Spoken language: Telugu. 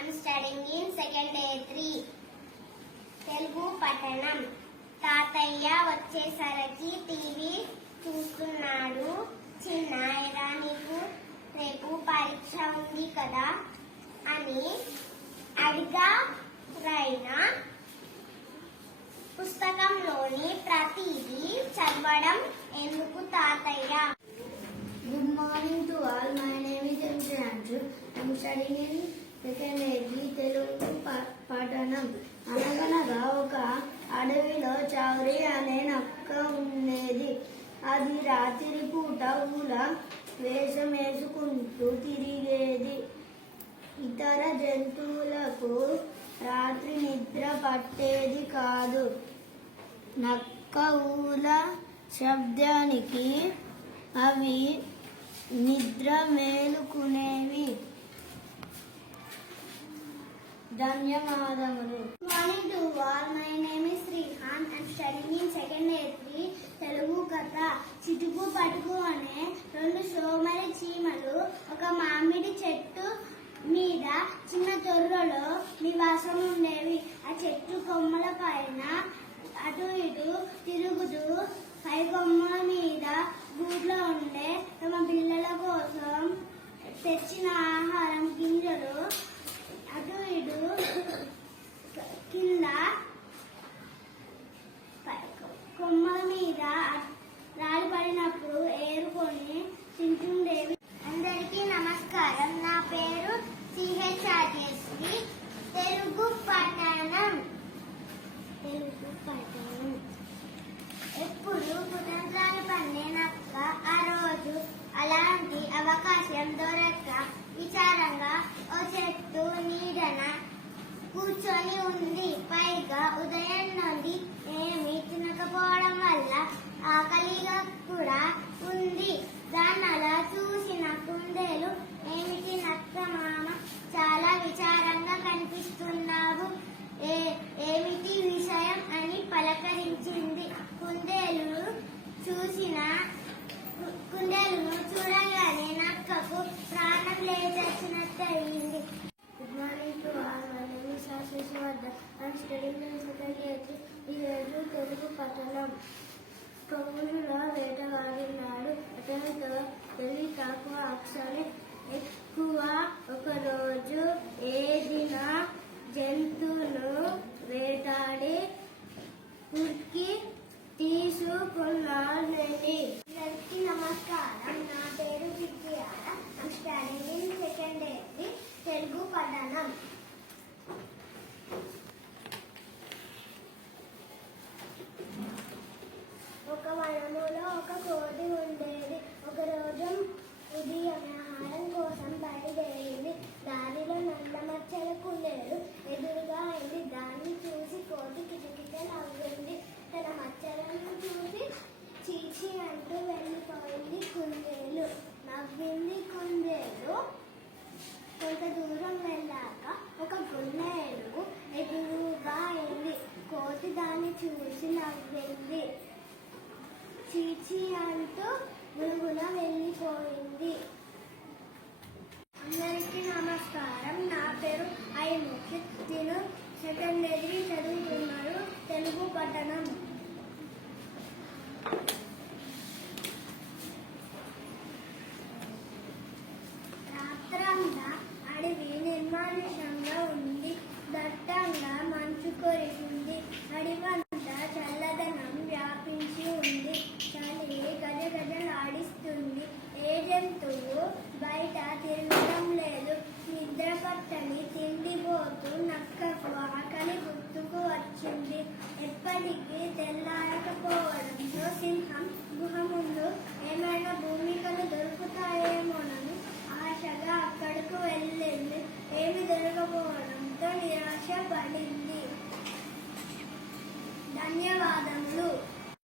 I'm studying in second A3. Telugu పఠనం. తాతయ్య వచ్చేసరికి టీవీ చూస్తున్నాడు. చిన్న ఎలా నీకు రేపు పరీక్ష ఉంది కదా అని అడిగా. రైనా పుస్తకంలోని ప్రతిదీ చదవడం ఎందుకు తాతయ్య? Good morning to all. My name is M. Andrew. I am studying in second A3 Telugu పఠనం. అనగనగా ఒక అడవిలో చౌరి అనే నక్క ఉండేది. అది రాత్రి పూట ఊల వేషం వేసుకుంటూ తిరిగేది. ఇతర జంతువులకు రాత్రి నిద్ర పట్టేది కాదు. నక్క ఊల శబ్దానికి అవి నిద్ర మేలుకునేవి. ధన్యవాదములు. Morning to all. My name is Srihan. I am studying in second A3 Telugu కథ. చిటుకు పటుకు అనే రెండు సోమరి చీమలు ఒక మామిడి చెట్టు మీద చిన్న తొర్రలో నివాసం ఉండేవి. ఆ చెట్టు కొమ్మల పైన అటు ఇటు తిరుగుతూ పై కొమ్మల మీద గూట్లో ఉండే తమ పిల్లల కోసం తెచ్చిన ఆహారం గింజలు అటు ఇటు కింద కొమ్మల మీద రాలి పడినప్పుడు ఏరుకొని తింటుండేవి. అందరికీ నమస్కారం. నా పేరు సిహెచ్ఆర్ఎస్వి. తెలుగు పఠనం. ఎప్పుడు కుతంత్రాలు పన్నే నక్క ఆ రోజు అలాంటి అవకాశం దొరక్క విచారంగా ఓ చెట్టు నీడన కూర్చొని ఉంది. పైగా ఉదయం నుండి ఏమీ తినకపోవడం వల్ల ఆకలిగా కూడా ఉంది. దాన్ని అలా చూసిన కుందేలు, ఏమిటి నక్క మామ, చాలా విచారంగా కనిపిస్తున్నావు, ఏమిటి విషయం అని పలకరించింది. కుందేలును చూడగానే నక్కకు ప్రాణం లేచొచ్చినట్టు అయింది. Good morning to all. My name is Ashishwardhan. I am studying in second A3 ఈరోజు తెలుగు పఠనం. కవులులో వేటగాడినాడు. అతనితో తెలివి తక్కువ అక్షరం ఎక్కువ. ఒకరోజు ఏదిన జంతువును వేటాడి ఉరికి తీసుకున్నాడు. అందరికీ నమస్కారం. నా పేరు Vidyala. I'm studying in second A3 Telugu పఠనం. ఒక వనములో ఒక కోతి ఉండేది. ఒకరోజు ఉదయం ఆహారం కోసం బయలుదేరింది. దారిలో నల్లమచ్చల కుందేలు ఎదురుగా అయింది. దాన్ని చూసి కోతి కిటకిట నవ్వింది. తన మచ్చలను చూసి చీచి అంటూ వెళ్ళిపోయింది కుందేలు. నవ్వింది కుందేలు. కొంత దూరం వెళ్ళాక ఒక గున్నేలు ఎదురుగా అయింది. కోతి దాన్ని చూసి నవ్వింది. చీచి అంటూ మురుగున వెళ్ళిపోయింది. అందరికీ నమస్కారం. నా పేరు ఐముఖి. నేను సెకండ్ A3 చదువుతున్నాను. తెలుగు పఠనం. రాత్రంతా అడవి నిర్మానుష్యంగా ఉంది. దట్టంగా మంచు కురిసింది. అడవంతా చల్లదనం వ్యాపించి ఉంది. చలి గజగజలాడిస్తుంది. ఏ జంతువు బయట తిరగడం లేదు. నిద్ర పట్టని తిండిపోతూ నక్కకు ఆకలి గుర్తుకు వచ్చింది. ఎప్పటికీ తెల్లారకపోవడంతో సింహం గుహ ముందు ఏమైనా భూమికలు